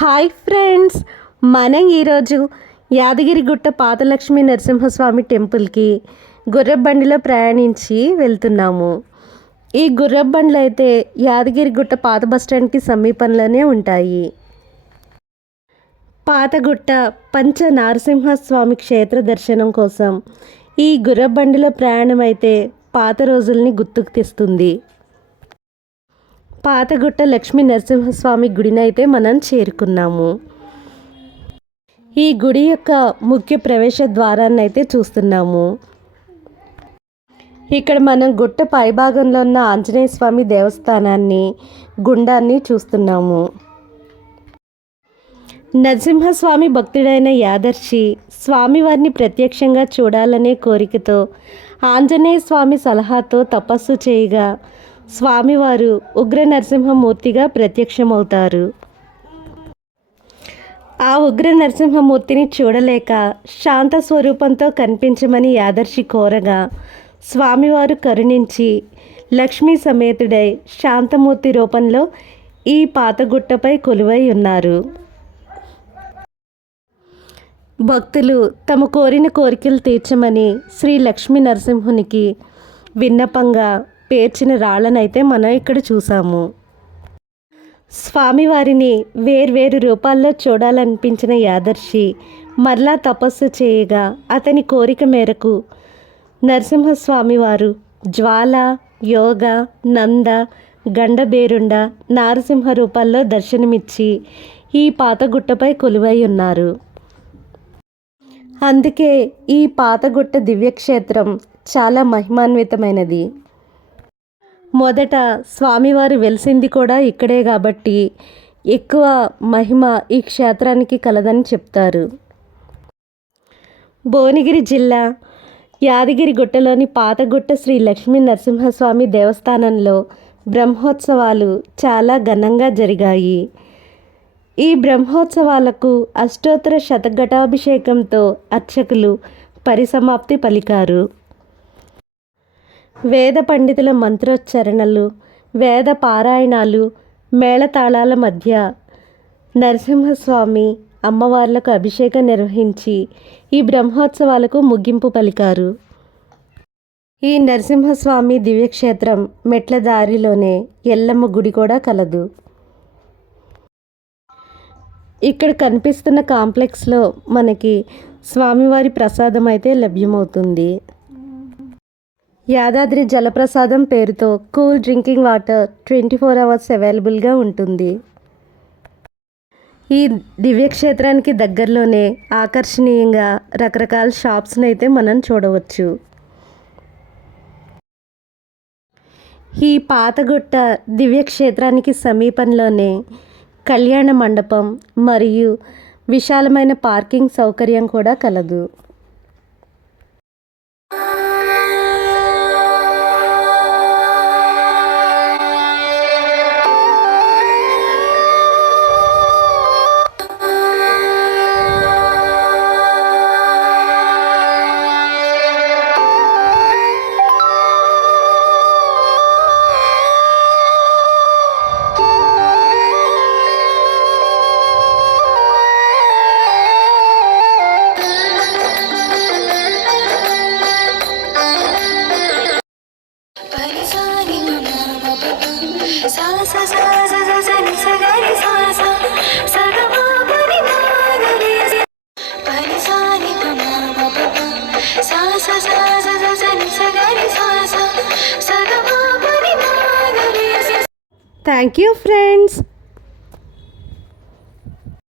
Hi friends, మనం ఈరోజు యాదగిరిగుట్ట పాతలక్ష్మీ నరసింహస్వామి టెంపుల్కి గుర్రబండిలో ప్రయాణించి వెళ్తున్నాము. ఈ గుర్రబండ్లు అయితే యాదగిరిగుట్ట పాత బస్టాండ్కి సమీపంలోనే ఉంటాయి. పాతగుట్ట పంచ నరసింహస్వామి క్షేత్ర దర్శనం కోసం ఈ గుర్రబండిలో ప్రయాణం అయితే పాత రోజుల్ని గుర్తుకు తెస్తుంది. పాతగుట్ట లక్ష్మీ నరసింహస్వామి గుడినైతే మనం చేరుకున్నాము. ఈ గుడి యొక్క ముఖ్య ప్రవేశ ద్వారాన్ని అయితే చూస్తున్నాము. ఇక్కడ మనం గుట్ట పైభాగంలో ఉన్న ఆంజనేయ స్వామి దేవస్థానాన్ని, గుండాన్ని చూస్తున్నాము. నరసింహస్వామి భక్తుడైన యాదర్శి స్వామివారిని ప్రత్యక్షంగా చూడాలనే కోరికతో ఆంజనేయ స్వామి సలహాతో తపస్సు చేయగా స్వామివారు ఉగ్ర నరసింహమూర్తిగా ప్రత్యక్షమవుతారు. ఆ ఉగ్ర నరసింహమూర్తిని చూడలేక శాంత స్వరూపంతో కనిపించమని యాదర్శి కోరగా స్వామివారు కరుణించి లక్ష్మీ సమేతుడై శాంతమూర్తి రూపంలో ఈ పాతగుట్టపై కొలువై ఉన్నారు. భక్తులు తమ కోరిన కోరికలు తీర్చమని శ్రీ లక్ష్మీ నరసింహునికి విన్నపంగా పేర్చిన రాళ్ళనైతే మనం ఇక్కడ చూసాము. స్వామివారిని వేర్వేరు రూపాల్లో చూడాలనిపించిన యాదర్శి మరలా తపస్సు చేయగా అతని కోరిక మేరకు నరసింహస్వామివారు జ్వాల, యోగ, నంద, గండబేరుండ, నారసింహ రూపాల్లో దర్శనమిచ్చి ఈ పాతగుట్టపై కొలువై ఉన్నారు. అందుకే ఈ పాతగుట్ట దివ్యక్షేత్రం చాలా మహిమాన్వితమైనది. మొదట స్వామివారు వెలిసింది కూడా ఇక్కడే కాబట్టి ఎక్కువ మహిమ ఈ క్షేత్రానికి కలదని చెప్తారు. భువనగిరి జిల్లా యాదగిరిగుట్టలోని పాతగుట్ట శ్రీ లక్ష్మీ నరసింహస్వామి దేవస్థానంలో బ్రహ్మోత్సవాలు చాలా ఘనంగా జరిగాయి. ఈ బ్రహ్మోత్సవాలకు అష్టోత్తర శతఘటాభిషేకంతో అర్చకులు పరిసమాప్తి పలికారు. వేద పండితుల మంత్రోచ్చరణలు, వేద పారాయణాలు, మేళతాళాల మధ్య నరసింహస్వామి అమ్మవార్లకు అభిషేకం నిర్వహించి ఈ బ్రహ్మోత్సవాలకు ముగింపు పలికారు. ఈ నరసింహస్వామి దివ్యక్షేత్రం మెట్ల దారిలోనే ఎల్లమ్మ గుడి కూడా కలదు. ఇక్కడ కనిపిస్తున్న కాంప్లెక్స్లో మనకి స్వామివారి ప్రసాదం అయితే లభ్యమవుతుంది. యాదాద్రి జలప్రసాదం పేరుతో కూల్ డ్రింకింగ్ వాటర్ 24 hours అవైలబుల్గా ఉంటుంది. ఈ దివ్యక్షేత్రానికి దగ్గరలోనే ఆకర్షణీయంగా రకరకాల షాప్స్ని అయితే మనం చూడవచ్చు. ఈ పాతగుట్ట దివ్యక్షేత్రానికి సమీపంలోనే కళ్యాణ మండపం మరియు విశాలమైన పార్కింగ్ సౌకర్యం కూడా కలదు. Thank you friends.